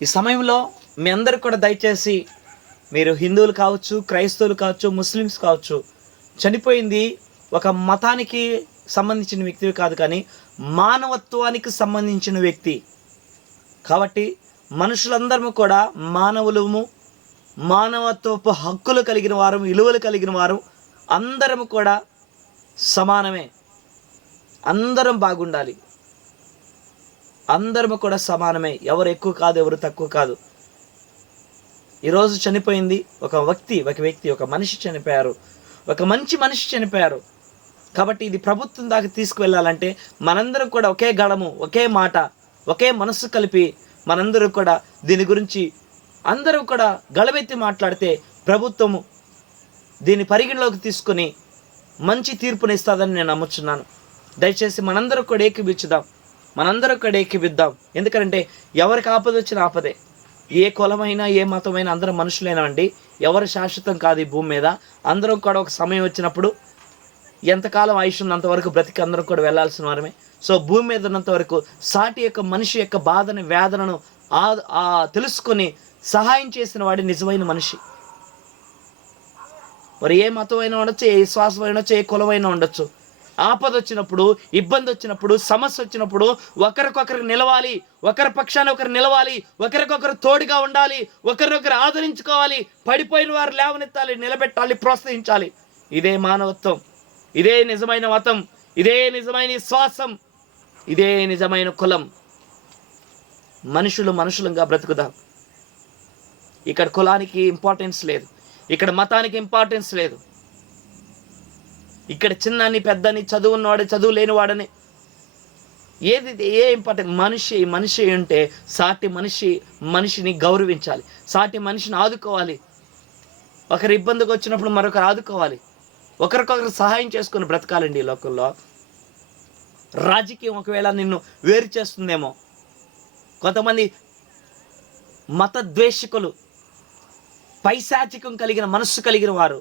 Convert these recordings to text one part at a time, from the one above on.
ఈ సమయంలో మీ అందరికి కూడా దయచేసి, మీరు హిందువులు కావచ్చు, క్రైస్తవులు కావచ్చు, ముస్లిమ్స్ కావచ్చు, చనిపోయింది ఒక మతానికి సంబంధించిన వ్యక్తివి కాదు, కానీ మానవత్వానికి సంబంధించిన వ్యక్తి. కాబట్టి మనుషులందరము కూడా మానవులము, మానవత్వపు హక్కులు కలిగిన వారు, విలువలు కలిగిన వారు, అందరము కూడా సమానమే. అందరం బాగుండాలి, అందరము కూడా సమానమే. ఎవరు ఎక్కువ కాదు, ఎవరు తక్కువ కాదు. ఈరోజు చనిపోయింది ఒక వ్యక్తి, ఒక మనిషి చనిపోయారు, ఒక మంచి మనిషి చనిపోయారు. కాబట్టి ఇది ప్రభుత్వం దాకా తీసుకువెళ్ళాలంటే మనందరం కూడా ఒకే గళము, ఒకే మాట, ఒకే మనస్సు కలిపి మనందరం కూడా దీని గురించి అందరం కూడా గళమెత్తి మాట్లాడితే ప్రభుత్వము దీన్ని పరిగణలోకి తీసుకొని మంచి తీర్పునిస్తుందని నేను నమ్ముచున్నాను. దయచేసి మనందరం కూడా ఏకీభించుదాం, మనందరం కూడా ఏకీభిద్దాం. ఎందుకంటే ఎవరికి ఆపద వచ్చిన ఆపదే. ఏ కులమైనా, ఏ మతమైనా అందరం మనుషులైనా అండి. ఎవరు శాశ్వతం కాదు ఈ భూమి మీద. అందరం కూడా ఒక సమయం వచ్చినప్పుడు, ఎంతకాలం ఆయుష్ ఉన్నంత వరకు బ్రతికి అందరం కూడా వెళ్ళాల్సిన వారమే. సో భూమి మీద ఉన్నంత వరకు సాటి యొక్క మనిషి యొక్క బాధని, వేదనను తెలుసుకొని సహాయం చేసిన వాడి నిజమైన మనిషి. మరి ఏ మతమైనా ఉండొచ్చు, ఏ విశ్వాసమైనా ఉండొచ్చు, ఏ కులమైనా ఉండొచ్చు. ఆపద వచ్చినప్పుడు, ఇబ్బంది వచ్చినప్పుడు, సమస్య వచ్చినప్పుడు ఒకరికొకరు నిలవాలి, ఒకరి పక్షాన ఒకరు నిలవాలి, ఒకరికొకరు తోడుగా ఉండాలి, ఒకరినొకరు ఆదరించుకోవాలి, పడిపోయిన వారు లేవనెత్తాలి, నిలబెట్టాలి, ప్రోత్సహించాలి. ఇదే మానవత్వం, ఇదే నిజమైన మతం, ఇదే నిజమైన విశ్వాసం, ఇదే నిజమైన కులం. మనుషులంగా బ్రతుకుదాం. ఇక్కడ కులానికి ఇంపార్టెన్స్ లేదు, ఇక్కడ మతానికి ఇంపార్టెన్స్ లేదు. ఇక్కడ చిన్నని పెద్దని, చదువున్నవాడు చదువు లేనివాడని ఏ ఇంపార్టెంట్. మనిషి ఉంటే సాటి మనిషిని గౌరవించాలి, సాటి మనిషిని ఆదుకోవాలి. ఒకరి ఇబ్బందికి వచ్చినప్పుడు మరొకరు ఆదుకోవాలి, ఒకరికొకరు సహాయం చేసుకొని బ్రతకాలండి ఈ లోకంలో. రాజకీయం ఒకవేళ నిన్ను వేరు చేస్తుందేమో. కొంతమంది మత ద్వేషకులు, పైశాచికం కలిగిన మనస్సు కలిగిన వారు,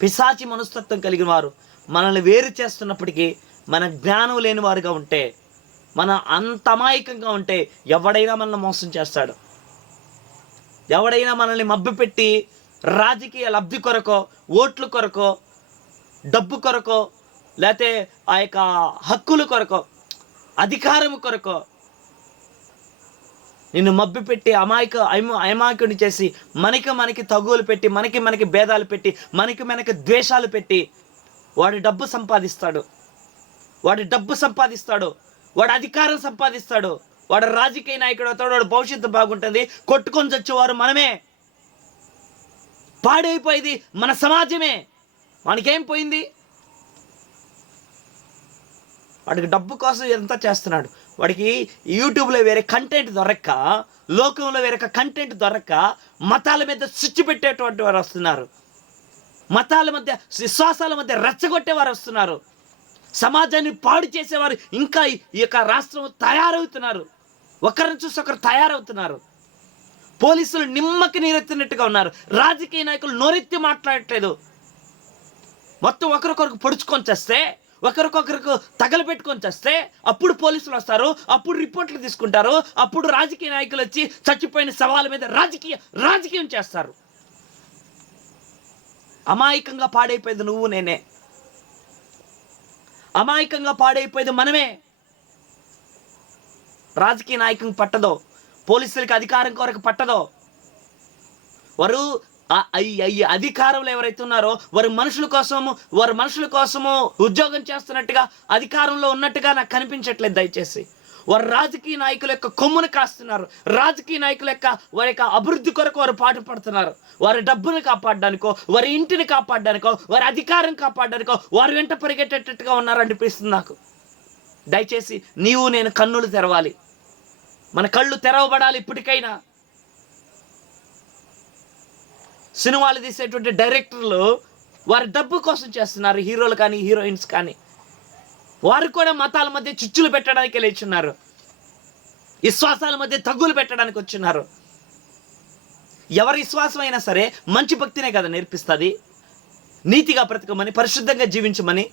పిశాచి మనస్తత్వం కలిగిన వారు మనల్ని వేరు చేస్తున్నప్పటికీ మన జ్ఞానం లేని వారుగా ఉంటే, మన అంత అమాయకంగా ఉంటే ఎవడైనా మనల్ని మోసం చేస్తాడు. ఎవడైనా మనల్ని మభ్యపెట్టి రాజకీయ లబ్ధి కొరకో, ఓట్ల కొరకో, డబ్బు కొరకో, లేకపోతే ఆ యొక్క హక్కుల కొరకో, అధికారం కొరకో నిన్ను మభ్యపెట్టి అమాయకుని చేసి మనకి తగువులు పెట్టి, మనకి భేదాలు పెట్టి, మనకి ద్వేషాలు పెట్టి వాడు డబ్బు సంపాదిస్తాడు, వాడు అధికారం సంపాదిస్తాడు, వాడు రాజకీయ నాయకుడు అవుతాడు, వాడు భవిష్యత్తు బాగుంటుంది. కొట్టుకొని చచ్చేవారు మనమే, పాడైపోయేది మన సమాజమే. వానికేం పోయింది? వాడికి డబ్బు కోసం ఎంత చేస్తున్నాడు. వాడికి యూట్యూబ్లో వేరే కంటెంట్ దొరక్క, లోకంలో వేరే కంటెంట్ దొరక్క మతాల మీద స్విచ్ పెట్టేటువంటి వారు వస్తున్నారు, మతాల మధ్య, విశ్వాసాల మధ్య రెచ్చగొట్టేవారు వస్తున్నారు, సమాజాన్ని పాడు చేసేవారు ఇంకా ఈ యొక్క రాష్ట్రం తయారవుతున్నారు. ఒకరిని చూసి ఒకరు తయారవుతున్నారు. పోలీసులు నిమ్మకి నీరెత్తినట్టుగా ఉన్నారు. రాజకీయ నాయకులు నోరెత్తి మాట్లాడట్లేదు. మొత్తం ఒకరికొకరికి పొడుచుకొని చేస్తే, ఒకరికొకరికి తగలబెట్టుకొని చేస్తే అప్పుడు పోలీసులు వస్తారు, అప్పుడు రిపోర్ట్లు తీసుకుంటారు, అప్పుడు రాజకీయ నాయకులు వచ్చి చచ్చిపోయిన శవాల మీద రాజకీయం చేస్తారు. అమాయకంగా పాడైపోయేది నువ్వు నేనే, అమాయకంగా పాడైపోయేది మనమే. రాజకీయ నాయకులకు పట్టదో, పోలీసులకి అధికారం కొరకు పట్టదో. వారు అధికారంలో ఎవరైతే ఉన్నారో వారు మనుషుల కోసము ఉద్యోగం చేస్తున్నట్టుగా, అధికారంలో ఉన్నట్టుగా నాకు కనిపించట్లేదు. దయచేసి వారు రాజకీయ నాయకుల యొక్క కొమ్మును కాస్తున్నారు. రాజకీయ నాయకుల యొక్క వారి యొక్క అభివృద్ధి కొరకు వారు పాటుపడుతున్నారు. వారి డబ్బును కాపాడడానికో, వారి ఇంటిని కాపాడడానికో, వారి అధికారం కాపాడడానికో వారు వెంట పరిగెట్టేటట్టుగా ఉన్నారు అనిపిస్తుంది నాకు. దయచేసి నీవు నేను కన్నులు తెరవాలి, మన కళ్ళు తెరవబడాలి. ఇప్పటికైనా సినిమాలు తీసేటువంటి డైరెక్టర్లు వారి డబ్బు కోసం చేస్తున్నారు. హీరోలు కానీ, హీరోయిన్స్ కానీ వారు కూడా మతాల మధ్య చిచ్చులు పెట్టడానికి లేచున్నారు, విశ్వాసాల మధ్య తగ్గులు పెట్టడానికి వచ్చినారు. ఎవరి విశ్వాసం అయినా సరే మంచి భక్తినే కదా నేర్పిస్తుంది. నీతిగా బ్రతకమని, పరిశుద్ధంగా జీవించమని,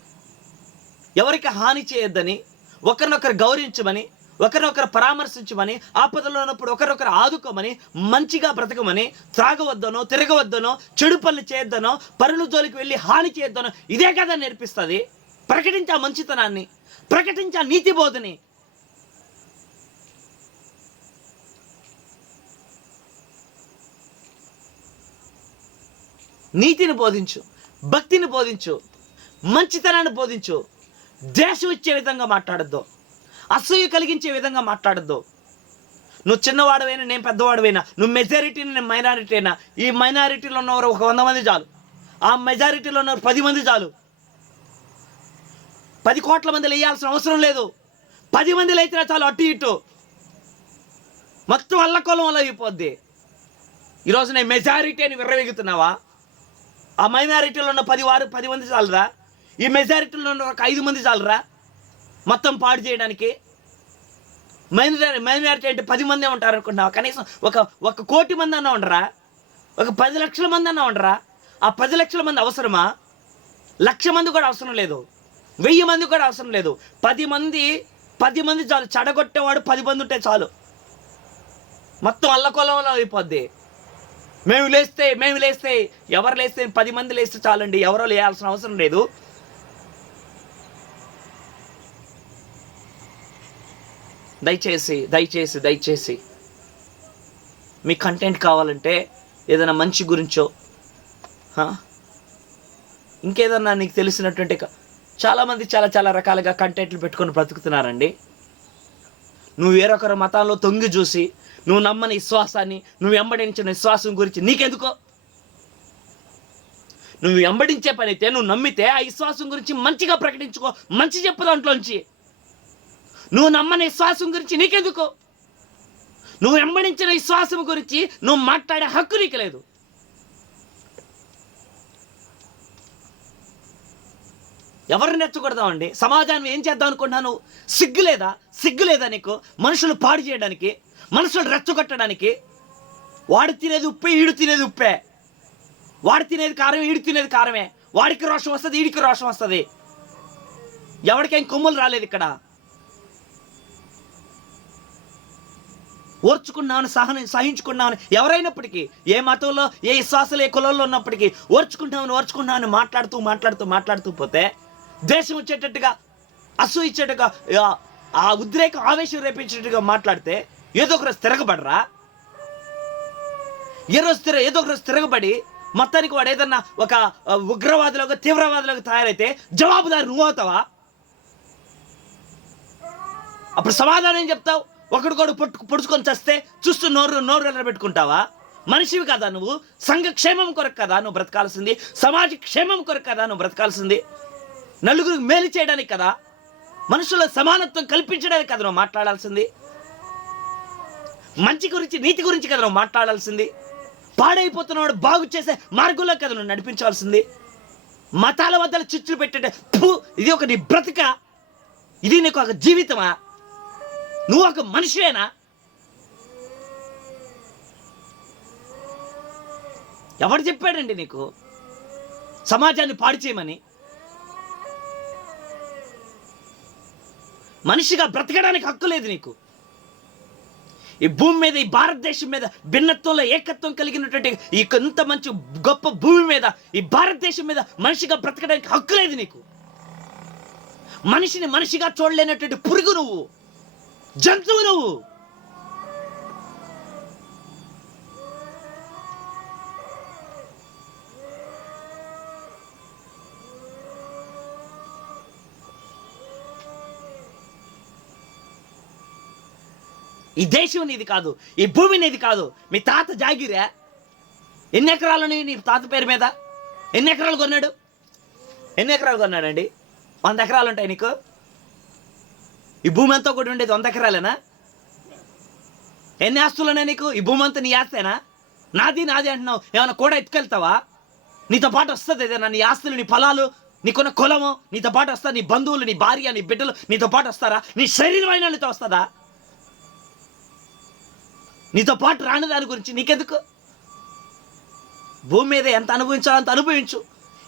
ఎవరికి హాని చేయొద్దని, ఒకరినొకరు గౌరవించమని, ఒకరొకరు పరామర్శించమని, ఆపదలో ఉన్నప్పుడు ఒకరొకరు ఆదుకోమని, మంచిగా బ్రతకమని, త్రాగవద్దనో తిరగవద్దనో చెడు పనులు చేయొద్దనో పరుల జోలికి వెళ్ళి హాని చేయొద్దనో ఇదే కదా నేర్పిస్తుంది. ప్రకటించా మంచితనాన్ని, ప్రకటించా నీతి బోధని. నీతిని బోధించు, భక్తిని బోధించు, మంచితనాన్ని బోధించు. దేశం ఇచ్చే విధంగా మాట్లాడద్దు, అసూయ కలిగించే విధంగా మాట్లాడద్దు. నువ్వు చిన్నవాడవైనా నేను పెద్దవాడవైనా, నువ్వు మెజారిటీని నేను మైనారిటీ అయినా, ఈ మైనారిటీలో ఉన్నవారు 100 మంది చాలు, ఆ మెజారిటీలో ఉన్నవారు 10 మంది చాలు. 10 కోట్ల మందిలో వేయాల్సిన అవసరం లేదు. 10 మందిలో అయితే చాలు. అటు ఇటు మొత్తం అల్లకోలం వల్ల అయిపోద్ది. ఈరోజు నేను మెజారిటీ అని విర్రవెగుతున్నావా? ఆ మైనారిటీలో ఉన్న 10 మంది చాలరా? ఈ మెజారిటీలో ఉన్న ఒక 5 మంది చాలరా మొత్తం పాడు చేయడానికి? మైనారిటీ అంటే 10 మందే ఉంటారు అనుకుంటున్నావా? కనీసం ఒక కోటి మంది అన్నా ఉండరా? ఒక 10 లక్షల మంది అన్నా ఉండరా? ఆ 10 లక్షల మంది అవసరమా? 1,00,000 మంది కూడా అవసరం లేదు, 1000 మంది కూడా అవసరం లేదు. 10 మంది చాలు. చెడగొట్టేవాడు 10 మంది ఉంటే చాలు. మొత్తం అల్లకొలంలో అయిపోద్ది. మేము లేస్తే ఎవరు లేస్తే 10 మంది లేస్తే చాలండి, ఎవరో లేయాల్సిన అవసరం లేదు. దయచేసి మీ కంటెంట్ కావాలంటే ఏదైనా మంచి గురించో ఇంకేదన్నా నీకు తెలిసినటువంటి చాలామంది చాలా రకాలుగా కంటెంట్లు పెట్టుకొని బ్రతుకుతున్నారండి. నువ్వు వేరొకరి మతాల్లో తొంగి చూసి నువ్వు నమ్మని విశ్వాసాన్ని, నువ్వు వెంబడించిన విశ్వాసం గురించి నీకెందుకో? నువ్వు వెంబడించే పని అయితే, నువ్వు నమ్మితే ఆ విశ్వాసం గురించి మంచిగా ప్రకటించుకో, మంచి చెప్పు దాంట్లోంచి. నువ్వు నమ్మని విశ్వాసం గురించి నీకెందుకో? నువ్వు వెంబడించిన విశ్వాసం గురించి నువ్వు మాట్లాడే హక్కు నీకు లేదు. ఎవరిని నెచ్చకూడదామండి? సమాజాన్ని ఏం చేద్దాం అనుకుంటున్నాను? సిగ్గు లేదా నీకు? మనుషులు పాడు చేయడానికి, మనుషులు రెచ్చగొట్టడానికి. వాడు తినేది ఉప్పే, ఈడు తినేది ఉప్పే. వాడు తినేది కారమే, ఈడు తినేది కారమే. వాడికి రోషం వస్తుంది, ఈడికి రోషం వస్తుంది. ఎవరికేం కొమ్ములు రాలేదు ఇక్కడ. ఓర్చుకున్నామని సహించుకున్నామని ఎవరైనప్పటికీ, ఏ మతంలో, ఏ విశ్వాసాలు, ఏ కులంలో ఉన్నప్పటికీ ఓర్చుకుంటామని మాట్లాడుతూ పోతే దేశం వచ్చేటట్టుగా, అసూయ ఇచ్చేట్టుగా, ఆ ఉద్రేకం, ఆవేశం రేపించేట్టుగా మాట్లాడితే ఏదో ఒక రోజు తిరగబడరా? ఏదో ఒక రోజు తిరగబడి మొత్తానికి వాడు ఏదన్నా ఒక ఉగ్రవాదులుగా, తీవ్రవాదులుగా తయారైతే జవాబుదారి నువ్వు అవుతావా? అప్పుడు సమాధానం ఏం చెప్తావు? ఒకడికొడు పొడుచుకొని చస్తే చూస్తూ నోరు పెట్టుకుంటావా? మనిషివి కదా నువ్వు? సంఘ క్షేమం కొరకు కదా నువ్వు బ్రతకాల్సింది? సమాజ క్షేమం కొరకు కదా నువ్వు బ్రతకాల్సింది? నలుగురికి మేలు చేయడానికి కదా, మనుషుల సమానత్వం కల్పించడానికి కదా నువ్వు మాట్లాడాల్సింది? మంచి గురించి, నీతి గురించి కదా నువ్వు మాట్లాడాల్సింది? పాడైపోతున్నవాడు బాగు చేసే మార్గంలో కదా నువ్వు నడిపించాల్సింది? మతాల మధ్యలో చిచ్చులు పెట్టే ఇది ఒక నీ బ్రతుక? ఇది నీకు ఒక జీవితమా? నువ్వు ఒక మనిషివేనా? ఎవడు చెప్పాడండి నీకు సమాజాన్ని పాడు చేయమని? మనిషిగా బ్రతకడానికి హక్కు లేదు నీకు. ఈ భూమి మీద, ఈ భారతదేశం మీద భిన్నత్వంలో ఏకత్వం కలిగినటువంటి ఈ ఇంత మంచి గొప్ప భూమి మీద, ఈ భారతదేశం మీద మనిషిగా బ్రతకడానికి హక్కు లేదు నీకు. మనిషిని మనిషిగా చూడలేనటువంటి పురుగు నువ్వు, జంతువు నువ్వు. ఈ దేశం నీది కాదు, ఈ భూమి నీది కాదు. మీ తాత జాగిరా? ఎన్ని ఎకరాలు నీ తాత పేరు మీద? ఎన్ని ఎకరాలు కొన్నాడండి? 100 ఎకరాలు ఉంటాయి నీకు? ఈ భూమి అంతా కూడా ఉండేది 100 ఎకరాలేనా? ఎన్ని ఆస్తులున్నాయి నీకు? ఈ భూమి అంతా నీ ఆస్తేనా? నాది అంటున్నావు. ఏమైనా కూడా ఎత్తుకెళ్తావా? నీతో పాటు వస్తుంది ఏదైనా? నీ ఆస్తులు, నీ పొలాలు, నీకున్న కులము నీతో పాటు వస్తా? నీ బంధువులు, నీ భార్య, నీ బిడ్డలు నీతో పాటు వస్తారా? నీ శరీరమైన నీతో వస్తుందా? నీతో పాటు రాని దాని గురించి నీకెందుకు? భూమి మీద ఎంత అనుభవించాలో అంత అనుభవించు,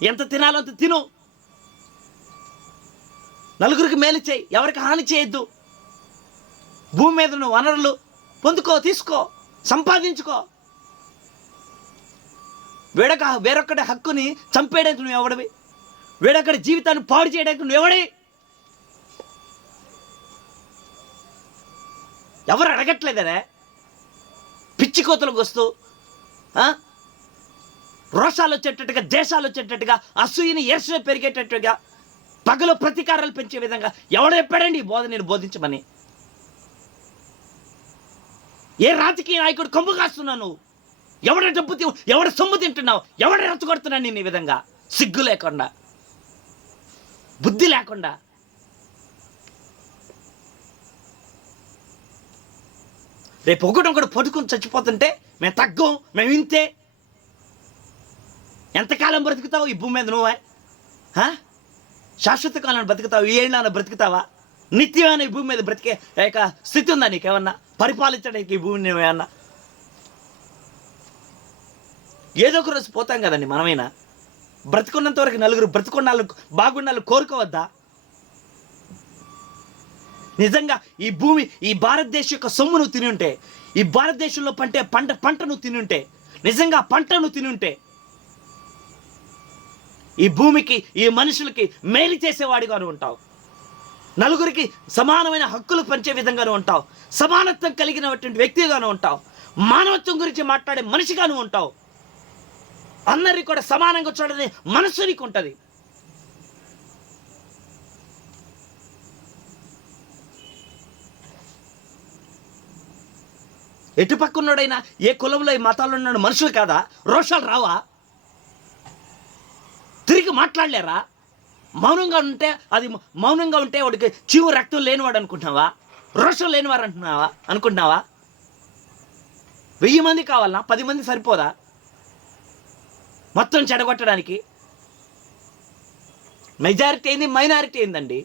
ఎంత తినాలో అంత తిను. నలుగురికి మేలు చేయి, ఎవరికి హాని చేయొద్దు. భూమి మీద ఉన్న వనరులు పొందుకో, తీసుకో, సంపాదించుకో. వేరొక్కడి హక్కుని చంపేయడానికి నువ్వు ఎవడివి? వేరొక్కడి జీవితాన్ని పాడు చేయడానికి నువ్వు ఎవడి? ఎవరు అడగట్లేదనే పిచ్చి కోతలకు వస్తూ రోషాలు వచ్చేటట్టుగా, దేశాలు వచ్చేటట్టుగా, అసూయని ఈర్ష్య పెరిగేటట్టుగా, పగలు ప్రతీకారాలు పెంచే విధంగా ఎవడు చెప్పాడండి ఈ బోధ నేను బోధించమని? ఏ రాజకీయ నాయకుడు కొమ్ము కాస్తున్నావు నువ్వు? ఎవడ డబ్బు ఎవడ సొమ్ము తింటున్నావు? ఎవడ రెచ్చగొడుతున్నాను నేను ఈ విధంగా? సిగ్గు లేకుండా, బుద్ధి లేకుండా. రేపు ఒకటి పట్టుకుని చచ్చిపోతుంటే మేము తగ్గం, మేము ఇంతే. ఎంతకాలం బ్రతుకుతావు ఈ భూమి మీద నువ్వే? శాశ్వత కాలం బ్రతుకుతావు? ఈ ఏళ్ళ బ్రతుకుతావా? నిత్యమైన ఈ భూమి మీద బ్రతికే స్థితి ఉందా నీకేమన్నా? పరిపాలించడానికి ఈ భూమిని ఏమన్నా? ఏదో ఒక రోజు పోతాం కదండి మనమైనా. బ్రతుకున్నంత వరకు నలుగురు బ్రతుకున్నాళ్ళు బాగున్నాళ్ళు కోరుకోవద్దా? నిజంగా ఈ భూమి, ఈ భారతదేశం యొక్క సొమ్ము నువ్వు తిని ఉంటే, ఈ భారతదేశంలో పంట నువ్వు తిని ఉంటే, నిజంగా పంట నువ్వు తిని ఉంటే, ఈ భూమికి, ఈ మనుషులకి మేలు చేసేవాడిగాను ఉంటావు. నలుగురికి సమానమైన హక్కులు పంచే విధంగాను ఉంటావు. సమానత్వం కలిగినటువంటి వ్యక్తిగాను ఉంటావు. మానవత్వం గురించి మాట్లాడే మనిషిగాను ఉంటావు. అందరినీ కూడా సమానంగా చూడని మనసు నీకు ఉంటుంది. ఎటు పక్కన్నోడైనా, ఏ కులంలో, ఈ మతాల్లో ఉన్న మనుషులు కాదా? రోషాలు రావా? తిరిగి మాట్లాడలేరా? మౌనంగా ఉంటే వాడికి చీవు రక్తం లేనివాడు అనుకుంటున్నావా? రోషం లేనివారు అనుకుంటున్నావా? 1000 మంది కావాలన్నా? 10 మంది సరిపోదా మొత్తం చెడగొట్టడానికి? మెజారిటీ ఏంది, మైనారిటీ ఏందండి?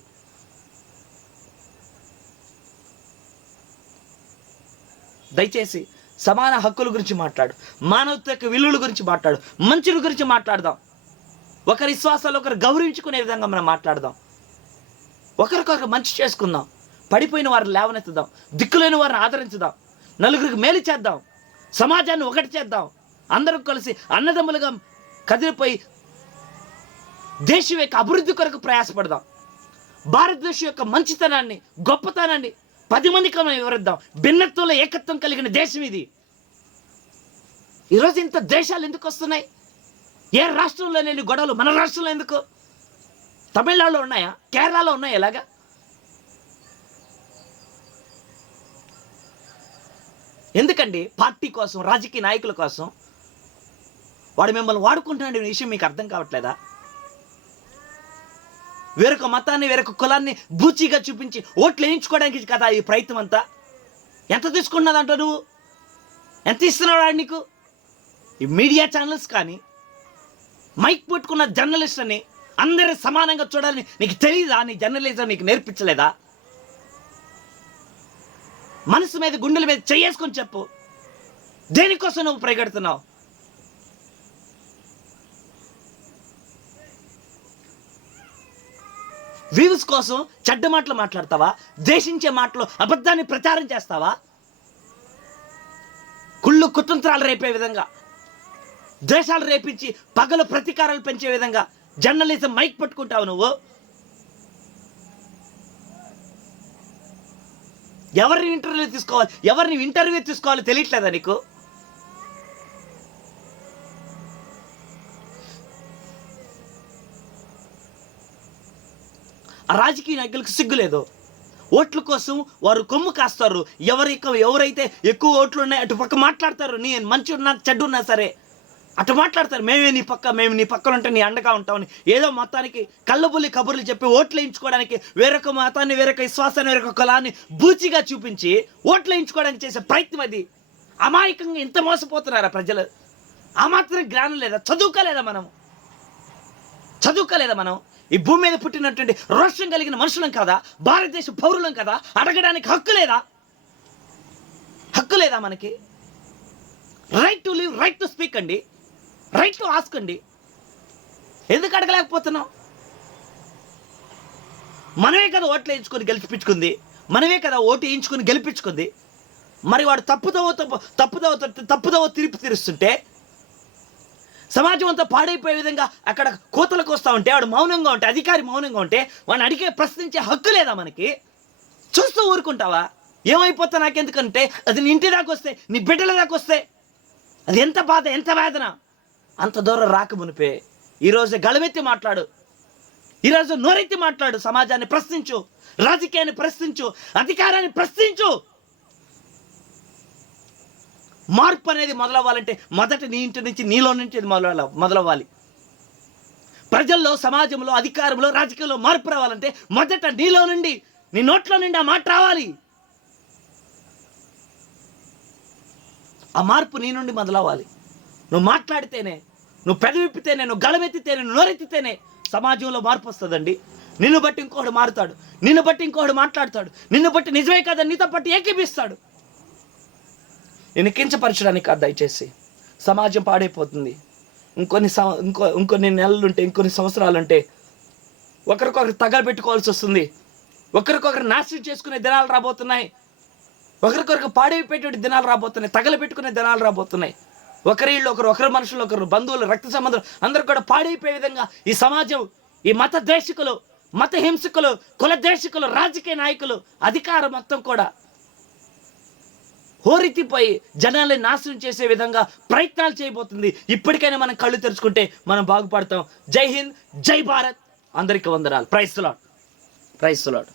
దయచేసి సమాన హక్కుల గురించి మాట్లాడు, మానవత్వ విలువల గురించి మాట్లాడు, మంచుల గురించి మాట్లాడదాం. ఒకరి విశ్వాసాలు ఒకరు గౌరవించుకునే విధంగా మనం మాట్లాడదాం. ఒకరికొకరు మంచి చేసుకుందాం. పడిపోయిన వారిని లేవనెత్తుదాం. దిక్కులేని వారిని ఆదరించుదాం. నలుగురికి మేలు చేద్దాం. సమాజాన్ని ఒకటి చేద్దాం. అందరూ కలిసి అన్నదమ్ములుగా కదిలిపోయి దేశం యొక్క అభివృద్ధి కొరకు ప్రయాసపడదాం. భారతదేశం యొక్క మంచితనాన్ని, గొప్పతనాన్ని 10 మందికి మనం వివరిద్దాం. భిన్నత్వంలో ఏకత్వం కలిగిన దేశం ఇది. ఈరోజు ఇంత దేశాలు ఎందుకు వస్తున్నాయి? ఏ రాష్ట్రంలో లేని గొడవలు మన రాష్ట్రంలో ఎందుకు? తమిళనాడులో ఉన్నాయా? కేరళలో ఉన్నాయా? ఎలాగా? ఎందుకండి? పార్టీ కోసం, రాజకీయ నాయకుల కోసం వాడు మిమ్మల్ని వాడుకుంటున్నాడు. ఈ విషయం మీకు అర్థం కావట్లేదా? వేరొక మతాన్ని, వేరొక కులాన్ని బూచిగా చూపించి ఓట్లు వేయించుకోవడానికి కదా ఈ ప్రయత్నం అంతా. ఎంత తీసుకున్నదంట నువ్వు? ఎంత ఇస్తున్నాడు నీకు? ఈ మీడియా ఛానల్స్ కానీ, మైక్ పట్టుకున్న జర్నలిస్ట్ అని అందరూ సమానంగా చూడాలని నీకు తెలీదా? నీ జర్నలిజం నీకు నేర్పించలేదా? మనసు మీద, గుండెల మీద చేసుకొని చెప్పు. దేనికోసం నువ్వు ప్రగడుతున్నావు? వ్యూస్ కోసం చెడ్డ మాటలు మాట్లాడతావా? దేశించే మాటలు, అబద్ధాన్ని ప్రచారం చేస్తావా? కుళ్ళు కుతంత్రాలు రేపే విధంగా, దేశాలు రేపించి పగలు ప్రతీకారాలు పెంచే విధంగా జర్నలిజం మైక్ పట్టుకుంటావు నువ్వు. ఎవరిని ఇంటర్వ్యూ తీసుకోవాలి తెలియట్లేదా నీకు? ఆ రాజకీయ నాయకులకు సిగ్గులేదు. ఓట్ల కోసం వారు కొమ్ము కాస్తారు. ఎవరైతే ఎక్కువ ఓట్లు ఉన్నాయి అటు పక్క మాట్లాడతారు. నేను మంచి ఉన్నా చెడ్డు ఉన్నా సరే అటు మాట్లాడతారు. మేము నీ పక్కన ఉంటే నీ అండగా ఉంటామని ఏదో మొత్తానికి కళ్ళబుల్లి కబుర్లు చెప్పి ఓట్లు వేయించుకోవడానికి, వేరొక మతాన్ని, వేరొక విశ్వాసాన్ని, వేరొక కులాన్ని బూచిగా చూపించి ఓట్లు వేయించుకోవడానికి చేసే ప్రయత్నం అది. అమాయకంగా ఇంత మోసపోతున్నారా ప్రజలు? ఆ మాత్రం జ్ఞానం లేదా? చదువుకోలేదా మనం? ఈ భూమి మీద పుట్టినటువంటి రోషం కలిగిన మనుషులం కదా? భారతదేశ పౌరులం కదా? అడగడానికి హక్కు లేదా మనకి? Right to live, right to speak అండి, రైట్ టు ఆస్క్ అండి. ఎందుకు అడగలేకపోతున్నాం? మనమే కదా ఓట్లు వేయించుకొని గెలిపించుకుంది. మనమే కదా ఓటు వేయించుకుని గెలిపించుకుంది. మరి వాడు తప్పుదవ తీర్పు తీరుస్తుంటే, సమాజం అంతా పాడైపోయే విధంగా అక్కడ కోతలకు వస్తూ ఉంటే, వాడు మౌనంగా ఉంటే, అధికారి మౌనంగా ఉంటే, వాడిని అడిగే ప్రశ్నించే హక్కు లేదా మనకి? చూస్తూ ఊరుకుంటావా? ఏమైపోతా నాకెందుకంటే అది నీ ఇంటి దాకా వస్తే, నీ బిడ్డల దాకా వస్తే అది ఎంత బాధ, ఎంత వేదన. అంత దూరం రాక మునిపే ఈరోజు గళమెత్తి మాట్లాడు, ఈరోజు నోరెత్తి మాట్లాడు. సమాజాన్ని ప్రశ్నించు, రాజకీయాన్ని ప్రశ్నించు, అధికారాన్ని ప్రశ్నించు. మార్పు అనేది మొదలవ్వాలంటే మొదట నీ ఇంటి నుంచి, నీలో నుంచి మొదలవ్వాలి. ప్రజల్లో, సమాజంలో, అధికారంలో, రాజకీయంలో మార్పు రావాలంటే మొదట నీలో నుండి, నీ నోట్లో నుండి ఆ మాట రావాలి. ఆ మార్పు నీ నుండి మొదలవ్వాలి. నువ్వు మాట్లాడితేనే, నువ్వు పెదవిప్పితేనే, నువ్వు గళమెత్తితేనే, నువ్వు నోరెత్తితేనే సమాజంలో మార్పు వస్తుందండి. నిన్ను బట్టి ఇంకొకడు మారుతాడు, నిన్ను బట్టి ఇంకొకడు మాట్లాడతాడు, నిన్ను బట్టి నిజమే కదా నీతో బట్టి ఏకీపిస్తాడు. నేను కించపరచడానికి కాదు దయచేసి. సమాజం పాడైపోతుంది. ఇంకొన్ని నెలలుంటే, ఇంకొన్ని సంవత్సరాలుంటే ఒకరికొకరు తగలబెట్టుకోవాల్సి వస్తుంది. ఒకరికొకరు నాశనం చేసుకునే దినాలు రాబోతున్నాయి. ఒకరికొకరు పాడైపోయేటువంటి దినాలు రాబోతున్నాయి. తగలబెట్టుకునే దినాలు రాబోతున్నాయి. ఒకరి ఇళ్ళు ఒకరు, ఒకరి మనుషులు ఒకరు, బంధువులు, రక్త సంబంధాలు అందరూ కూడా పాడైపోయే విధంగా ఈ సమాజం, ఈ మత ద్వేషకులు, మత హింసకులు, కుల ద్వేషకులు, రాజకీయ నాయకులు, అధికారం మొత్తం కూడా హోరెత్తిపోయి జనాల్ని నాశనం చేసే విధంగా ప్రయత్నాలు చేయబోతుంది. ఇప్పటికైనా మనం కళ్ళు తెరుచుకుంటే మనం బాగుపడతాం. జై హింద్, జై భారత్. అందరికీ వందనాలు. Praise the lord.